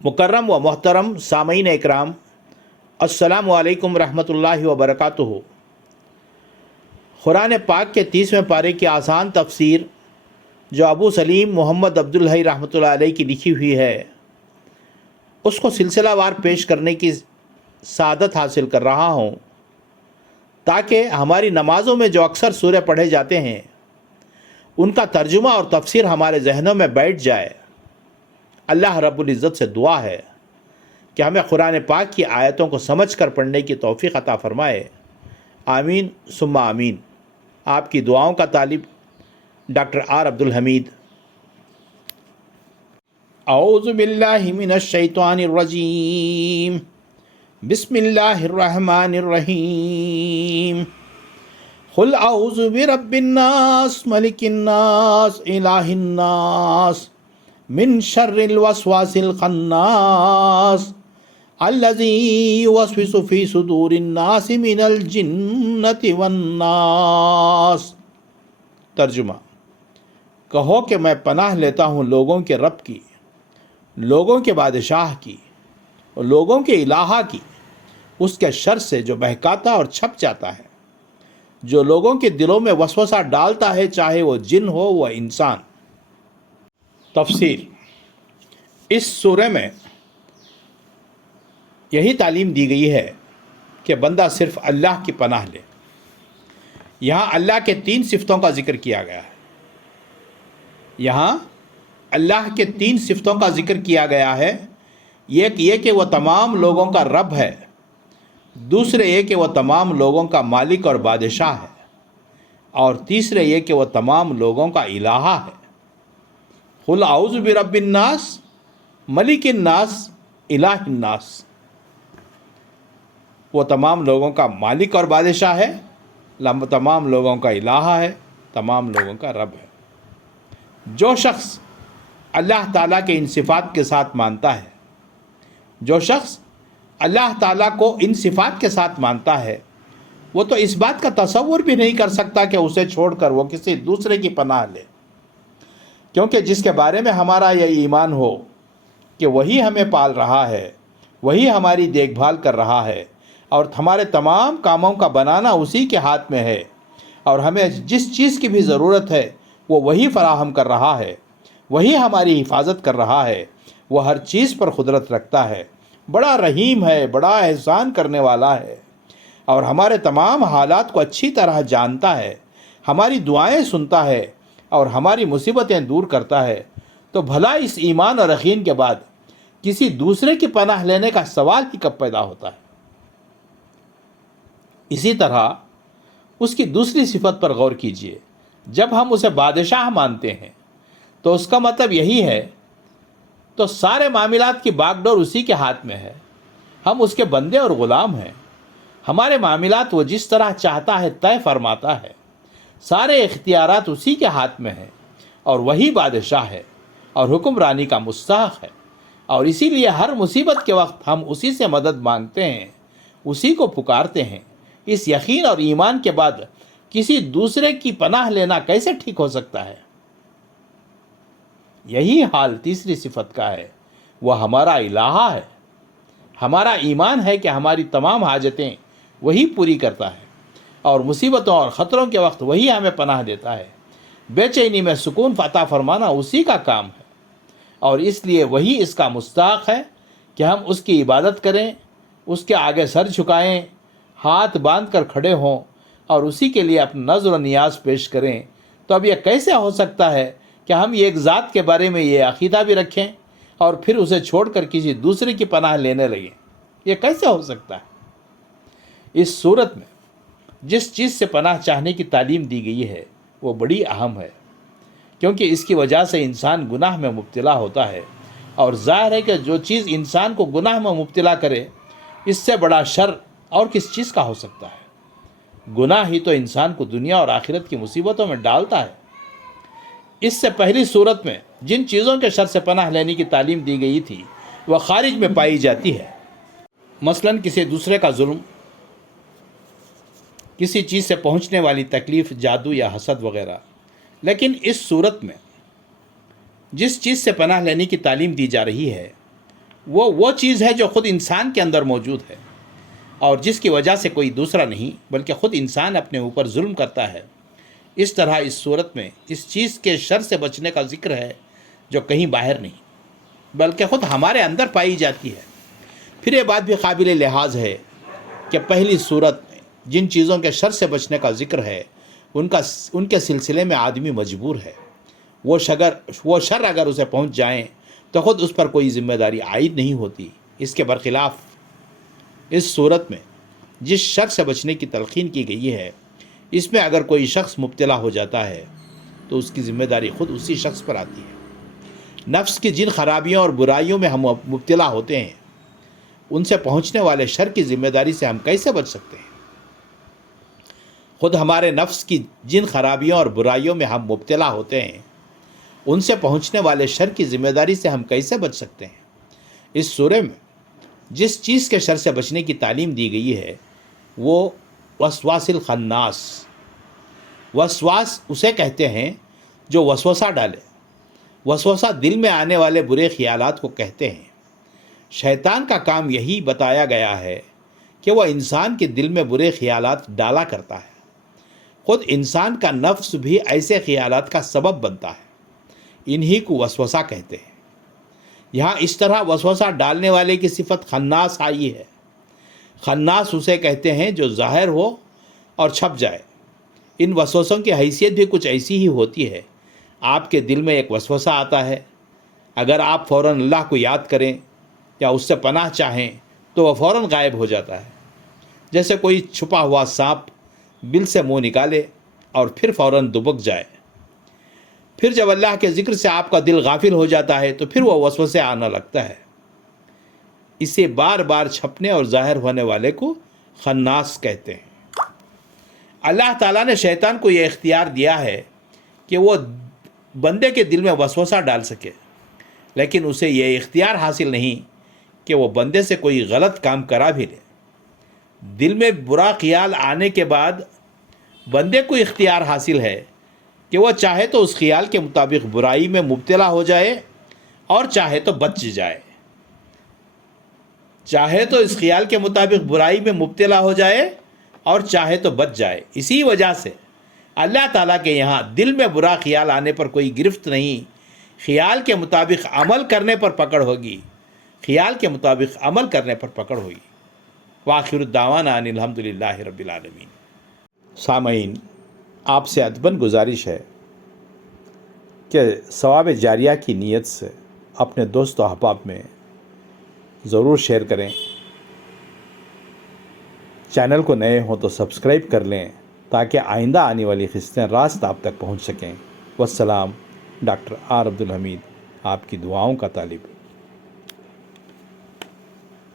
मुकर्रम व मोहतरम सामीन इकराम, अस्सलामु अलैकुम रहमतुल्लाहि व बरकातुहू। कुरान पाक के 30वें पारे की आसान तफसीर जो अबू सलीम मोहम्मद अब्दुल हई रहमतुल्लाह अलैह की लिखी हुई है, उसको सिलसिलावार पेश करने की सादत हासिल कर रहा हूँ, ताकि हमारी नमाज़ों में जो अक्सर सूरे पढ़े जाते हैं उनका तर्जुमा और तफसीर हमारे जहनों में बैठ जाए। अल्लाह रब्बुल इज़्ज़त से दुआ है कि हमें कुरान पाक की आयतों को समझ कर पढ़ने की तौफ़ीक़ अता फ़रमाए। आमीन सुम्मा आमीन। आपकी दुआओं का तालिब डॉक्टर आर अब्दुल हमीद। औज़ु बिल्लाहि मिनश शैतानिर रजीम, बिस्मिल्लाहिर रहमानिर रहीम। कुल औज़ु बिरब्बिन नास, मलिकिन नास, इलाहिन नास, मिन शर्रिल वस्वासिल खन्नास, अल्लज़ी युवस्विसु फ़ी सुदूरिन नास मिनल जिन्नति वन्नास। तर्जुमा: कहो कि मैं पनाह लेता हूँ लोगों के रब की, लोगों के बादशाह की और लोगों के इलाहा की, उसके शर से जो बहकाता और छप जाता है, जो लोगों के दिलों में वसवसा डालता है, चाहे वो जिन हो व इंसान। तफसीर: इस सूरे में यही तालीम दी गई है कि बंदा सिर्फ अल्लाह की पनाह ले। यहाँ अल्लाह के 3 सिफ़तों का जिक्र किया गया है। यहाँ अल्लाह के 3 सिफ़तों का जिक्र किया गया है। एक ये कि वह तमाम लोगों का रब है, दूसरे ये कि वह तमाम लोगों का मालिक और बादशाह है, और तीसरे ये कि वह तमाम लोगों का इलाहा है। कुल औज़ु बिरब्बिन नास, मलिकिन नास, इलाहिन नास। वो तमाम लोगों का मालिक और बादशाह है, तमाम लोगों का इलाहा है, तमाम लोगों का रब है। जो शख्स अल्लाह ताला के इन सिफ़ात के साथ मानता है, जो शख्स अल्लाह ताला को इन सिफ़ात के साथ मानता है, वो तो इस बात का तसव्वुर भी नहीं कर सकता कि उसे छोड़कर वो किसी दूसरे की पनाह ले, क्योंकि जिसके बारे में हमारा यह ईमान हो कि वही हमें पाल रहा है, वही हमारी देखभाल कर रहा है और हमारे तमाम कामों का बनाना उसी के हाथ में है, और हमें जिस चीज़ की भी ज़रूरत है वो वही फराहम कर रहा है, वही हमारी हिफाजत कर रहा है, वह हर चीज़ पर कुदरत रखता है, बड़ा रहीम है, बड़ा एहसान करने वाला है, और हमारे तमाम हालात को अच्छी तरह जानता है, हमारी दुआएं सुनता है और हमारी मुसीबतें दूर करता है। तो भला इस ईमान और यकीन के बाद किसी दूसरे की पनाह लेने का सवाल ही कब पैदा होता है। इसी तरह उसकी दूसरी सिफत पर गौर कीजिए। जब हम उसे बादशाह मानते हैं तो उसका मतलब यही है, तो सारे मामलात की बागडोर उसी के हाथ में है, हम उसके बंदे और ग़ुलाम हैं। हमारे मामलात वो जिस तरह चाहता है तय फरमाता है, सारे इख्तियारात उसी के हाथ में हैं, और वही बादशाह है और हुक्मरानी का मुस्तहक़ है। और इसीलिए हर मुसीबत के वक्त हम उसी से मदद मांगते हैं, उसी को पुकारते हैं। इस यकीन और ईमान के बाद किसी दूसरे की पनाह लेना कैसे ठीक हो सकता है। यही हाल तीसरी सिफत का है, वह हमारा इलाहा है। हमारा ईमान है कि हमारी तमाम हाजतें वही पूरी करता है, और मुसीबतों और ख़तरों के वक्त वही हमें पनाह देता है। बेचैनी में सुकून अता फरमाना उसी का काम है, और इसलिए वही इसका मुस्तहक़ है कि हम उसकी इबादत करें, उसके आगे सर झुकाएं, हाथ बांध कर खड़े हों और उसी के लिए अपना नज़र और नियाज पेश करें। तो अब यह कैसे हो सकता है कि हम एक ज़ात के बारे में ये अक़ीदा भी रखें और फिर उसे छोड़कर किसी दूसरे की पनाह लेने लगें। ये कैसे हो सकता है। इस सूरत में जिस चीज़ से पनाह चाहने की तालीम दी गई है वो बड़ी अहम है, क्योंकि इसकी वजह से इंसान गुनाह में मुब्तला होता है, और ज़ाहिर है कि जो चीज़ इंसान को गुनाह में मुब्तला करे, इससे बड़ा शर और किस चीज़ का हो सकता है। गुनाह ही तो इंसान को दुनिया और आखिरत की मुसीबतों में डालता है। इससे पहली सूरत में जिन चीज़ों के शर से पनाह लेने की तालीम दी गई थी वह खारिज में पाई जाती है, मसलन किसी दूसरे का जुल्म, किसी चीज़ से पहुँचने वाली तकलीफ़, जादू या हसद वगैरह। लेकिन इस सूरत में जिस चीज़ से पनाह लेने की तालीम दी जा रही है وہ چیز ہے جو خود انسان کے اندر موجود ہے اور جس کی وجہ سے کوئی دوسرا نہیں بلکہ خود انسان اپنے اوپر ظلم کرتا ہے۔ اس طرح اس صورت میں اس چیز کے شر سے بچنے کا ذکر ہے جو کہیں باہر نہیں بلکہ خود ہمارے اندر پائی جاتی ہے۔ پھر یہ بات بھی قابل لحاظ ہے کہ پہلی صورت میں جن چیزوں کے شر سے بچنے کا ذکر ہے ان کے سلسلے میں آدمی مجبور ہے۔ وہ شر اگر اسے پہنچ جائیں تو خود اس پر کوئی ذمہ داری عائد نہیں ہوتی۔ اس کے برخلاف اس صورت میں جس شر سے بچنے کی تلقین کی گئی ہے اس میں اگر کوئی شخص مبتلا ہو جاتا ہے تو اس کی ذمہ داری خود اسی شخص پر آتی ہے۔ نفس کی جن خرابیوں اور برائیوں میں ہم مبتلا ہوتے ہیں ان سے پہنچنے والے شر کی ذمہ داری سے ہم کیسے بچ سکتے ہیں؟ خود ہمارے نفس کی جن خرابیوں اور برائیوں میں ہم مبتلا ہوتے ہیں ان سے پہنچنے والے شر کی ذمہ داری سے ہم کیسے بچ سکتے ہیں؟ اس سورہ میں جس چیز کے شر سے بچنے کی تعلیم دی گئی ہے وہ وسواس الخناس۔ وسواس اسے کہتے ہیں جو وسوسہ ڈالے۔ وسوسہ دل میں آنے والے برے خیالات کو کہتے ہیں۔ شیطان کا کام یہی بتایا گیا ہے کہ وہ انسان کے دل میں برے خیالات ڈالا کرتا ہے۔ خود انسان کا نفس بھی ایسے خیالات کا سبب بنتا ہے، انہی کو وسوسہ کہتے ہیں۔ یہاں اس طرح وسوسہ ڈالنے والے کی صفت خناس آئی ہے۔ خناس اسے کہتے ہیں جو ظاہر ہو اور چھپ جائے۔ ان وسوسوں کی حیثیت بھی کچھ ایسی ہی ہوتی ہے۔ آپ کے دل میں ایک وسوسہ آتا ہے، اگر آپ فوراً اللہ کو یاد کریں یا اس سے پناہ چاہیں تو وہ فوراً غائب ہو جاتا ہے، جیسے کوئی چھپا ہوا سانپ بل سے منہ نکالے اور پھر فوراً دبک جائے۔ پھر جب اللہ کے ذکر سے آپ کا دل غافل ہو جاتا ہے تو پھر وہ وسوسے آنا لگتا ہے۔ اسے بار بار چھپنے اور ظاہر ہونے والے کو خناس کہتے ہیں۔ اللہ تعالیٰ نے شیطان کو یہ اختیار دیا ہے کہ وہ بندے کے دل میں وسوسہ ڈال سکے، لیکن اسے یہ اختیار حاصل نہیں کہ وہ بندے سے کوئی غلط کام کرا بھی لے۔ دل میں برا خیال آنے کے بعد بندے کو اختیار حاصل ہے کہ وہ چاہے تو اس خیال کے مطابق برائی میں مبتلا ہو جائے اور چاہے تو بچ جائے۔ چاہے تو اس خیال کے مطابق برائی میں مبتلا ہو جائے اور چاہے تو بچ جائے۔ اسی وجہ سے اللہ تعالیٰ کے یہاں دل میں برا خیال آنے پر کوئی گرفت نہیں، خیال کے مطابق عمل کرنے پر پکڑ ہوگی۔ خیال کے مطابق عمل کرنے پر پکڑ ہوگی۔ وآخر الدعوانا ان الحمدللہ رب العالمین۔ سامعین، آپ سے ادباً گزارش ہے کہ ثواب جاریہ کی نیت سے اپنے دوست و احباب میں ضرور شیئر کریں۔ چینل کو نئے ہوں تو سبسکرائب کر لیں تاکہ آئندہ آنے والی قسطیں راست آپ تک پہنچ سکیں۔ والسلام، ڈاکٹر آر عبدالحمید، آپ کی دعاؤں کا طالب۔